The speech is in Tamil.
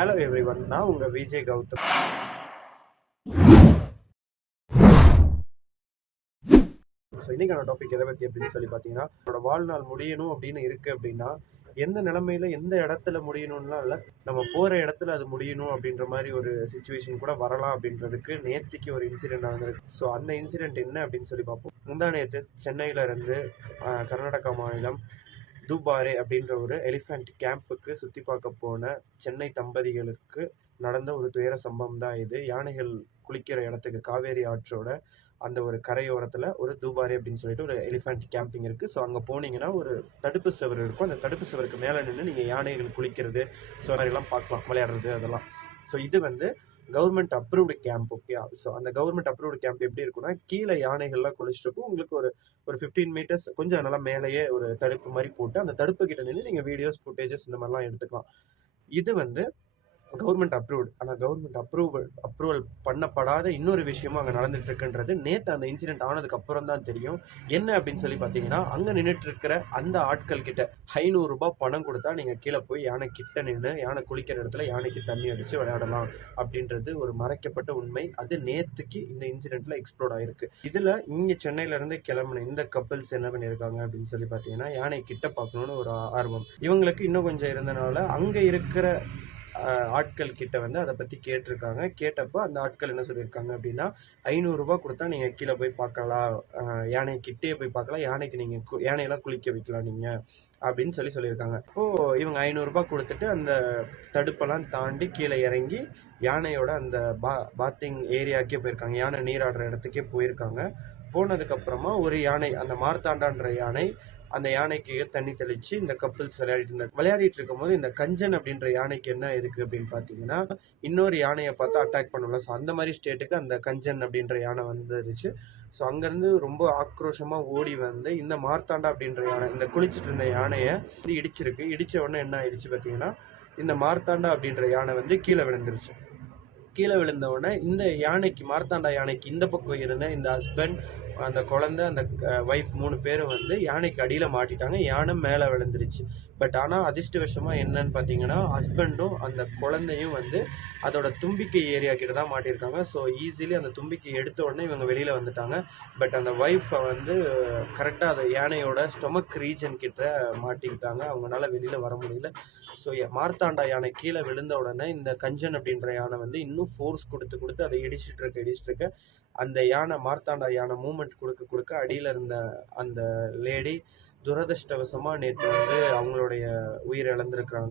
ஹலோ எவ்ரிவன், நான் உங்க விஜய் கௌதம். ஸோ இன்னைக்கான டாபிக் எதை பற்றி அப்படின்னு சொல்லி பார்த்தீங்கன்னா, என்னோட வாழ்நாள் முடியணும் அப்படின்னு இருக்கு அப்படின்னா, எந்த நிலைமையில எந்த இடத்துல முடியணும்லாம் இல்லை, நம்ம போகிற இடத்துல அது முடியணும் அப்படின்ற மாதிரி ஒரு சுச்சுவேஷன் கூட வரலாம் அப்படின்றதுக்கு நேற்றுக்கு ஒரு இன்சிடென்ட் நடந்திருக்கு. ஸோ அந்த இன்சிடென்ட் என்ன அப்படின்னு சொல்லி பார்ப்போம். முந்தா நேற்று சென்னையில இருந்து கர்நாடகா மாநிலம் தூபாரே அப்படின்ற ஒரு எலிஃபண்ட் கேம்புக்கு சுற்றி பார்க்க போன சென்னை தம்பதிகளுக்கு நடந்த ஒரு துயர சம்பவம் தான் இது. யானைகள் குளிக்கிற இடத்துக்கு காவேரி ஆற்றோட அந்த ஒரு கரையோரத்தில் ஒரு தூபாரே அப்படின்னு சொல்லிட்டு ஒரு எலிஃபண்ட் கேம்பிங் இருக்குது. ஸோ அங்கே போனீங்கன்னா ஒரு தடுப்பு சுவர் இருக்கும். அந்த தடுப்பு சுவருக்கு மேலே நின்று நீங்கள் யானைகள் குளிக்கிறது, ஸோ மாதிரிலாம் பார்க்கலாம், விளையாடுறது அதெல்லாம். ஸோ இது வந்து government approved camp. Okay, so அந்த கவர்மெண்ட் அப்ரூவ்டு கேம்ப் எப்படி இருக்குன்னா, கீழே யானைகள்லாம் குளிச்சுட்டு உங்களுக்கு ஒரு ஒரு 15 மீட்டர்ஸ் கொஞ்சம் நல்லா மேலேயே ஒரு தடுப்பு மாதிரி போட்டு அந்த தடுப்பு கிட்ட நின்று நீங்கள் வீடியோஸ் ஃபுட்டேஜஸ் இந்த மாதிரிலாம் எடுத்துக்கலாம். இது வந்து கவர்மெண்ட் அப்ரூவ்டு. ஆனால் கவர்மெண்ட் அப்ரூவல் பண்ணப்படாத இன்னொரு விஷயமும் அங்கே நடந்துட்டு இருக்குன்றது நேற்று அந்த இன்சிடென்ட் ஆனதுக்கு அப்புறம் தான் தெரியும். என்ன அப்படின்னு சொல்லி பார்த்தீங்கன்னா, அங்கே நின்றுட்டு இருக்கிற அந்த ஆட்கள் கிட்ட 500 ரூபாய் பணம் கொடுத்தா நீங்கள் கீழே போய் யானை கிட்ட நின்று யானை குளிக்கிற இடத்துல யானைக்கு தண்ணி அடித்து விளையாடலாம் அப்படின்றது ஒரு மறைக்கப்பட்ட உண்மை. அது நேற்றுக்கு இந்த இன்சிடென்ட்ல எக்ஸ்ப்ளோர் ஆயிருக்கு. இதில் இங்கே சென்னையிலேருந்து கிளம்புன இந்த கப்பல்ஸ் என்ன பண்ணியிருக்காங்க அப்படின்னு சொல்லி பார்த்தீங்கன்னா, யானை கிட்ட பார்க்கணுன்னு ஒரு ஆர்வம் இவங்களுக்கு இன்னும் கொஞ்சம் இருந்தனால அங்கே இருக்கிற ஆட்கள் கிட்ட வந்து அதை பற்றி கேட்டிருக்காங்க. கேட்டப்போ அந்த ஆட்கள் என்ன சொல்லியிருக்காங்க அப்படின்னா, 500 ரூபாய் கொடுத்தா நீங்கள் கீழே போய் பார்க்கலாம், யானை கிட்டே போய் பார்க்கலாம், யானைக்கு நீங்கள் யானையெல்லாம் குளிக்க வைக்கலாம் நீங்கள் அப்படின்னு சொல்லியிருக்காங்க. இப்போது இவங்க 500 ரூபாய் கொடுத்துட்டு அந்த தடுப்பெல்லாம் தாண்டி கீழே இறங்கி யானையோட அந்த பாத்திங் ஏரியாக்கே போயிருக்காங்க. யானை நீராடுற இடத்துக்கே போயிருக்காங்க. போனதுக்கப்புறமா ஒரு யானை, அந்த மார்த்தாண்டான்ற யானை, அந்த யானைக்கு தண்ணி தெளிச்சு இந்த கப்பல்ஸ் விளையாடிட்டு இருக்கும்போது இந்த கஞ்சன் அப்படின்ற யானைக்கு என்ன இருக்கு அப்படின்னு பார்த்தீங்கன்னா, இன்னொரு யானையை பார்த்து அட்டாக் பண்ணலாம். ஸோ அந்த மாதிரி ஸ்டேட்டுக்கு அந்த கஞ்சன் அப்படின்ற யானை வந்துருச்சு. ஸோ அங்கேருந்து ரொம்ப ஆக்ரோஷமாக ஓடி வந்து இந்த மார்த்தாண்டா அப்படின்ற யானை, இந்த குளிச்சுட்டு இருந்த யானையை இடிச்சிருக்கு. இடித்த உடனே என்ன ஆயிடுச்சு பார்த்தீங்கன்னா, இந்த மார்த்தாண்டா அப்படின்ற யானை வந்து கீழே விழுந்துருச்சு. கீழே விழுந்த உடனே இந்த யானைக்கு, மார்த்தாண்டா யானைக்கு இந்த பக்கம் இருந்த இந்த ஹஸ்பண்ட், அந்த குழந்தை, அந்த ஒய்ஃப் 3 பேரும் வந்து யானைக்கு அடியில் மாட்டிட்டாங்க. யானை மேலே விழுந்துருச்சு. பட் ஆனால் அதிர்ஷ்டவசமாக என்னன்னு பார்த்தீங்கன்னா, ஹஸ்பண்டும் அந்த குழந்தையும் வந்து அதோட தும்பிக்கை ஏரியா கிட்ட தான் மாட்டியிருக்காங்க. ஸோ ஈஸிலி அந்த தும்பிக்கை எடுத்த உடனே இவங்க வெளியில் வந்துட்டாங்க. பட் அந்த ஒய்ஃபை வந்து கரெக்டாக அந்த யானையோட ஸ்டொமக் ரீஜன் கிட்ட மாட்டிக்கிட்டாங்க. அவங்களால வெளியில் வர முடியல. ஸோ மார்த்தாண்டா யானை கீழே விழுந்த உடனே இந்த கஞ்சன் அப்படின்ற யானை வந்து இன்னும் ஃபோர்ஸ் கொடுத்து அதை இடிச்சிட்டு இருக்க அந்த யானை, மார்த்தாண்டா யானை மூமெண்ட் கொடுக்க அடியில் இருந்த அந்த லேடி துரதிர்ஷ்டவசமாக நேற்று வந்து அவங்களுடைய உயிரை இழந்திருக்கிறாங்க.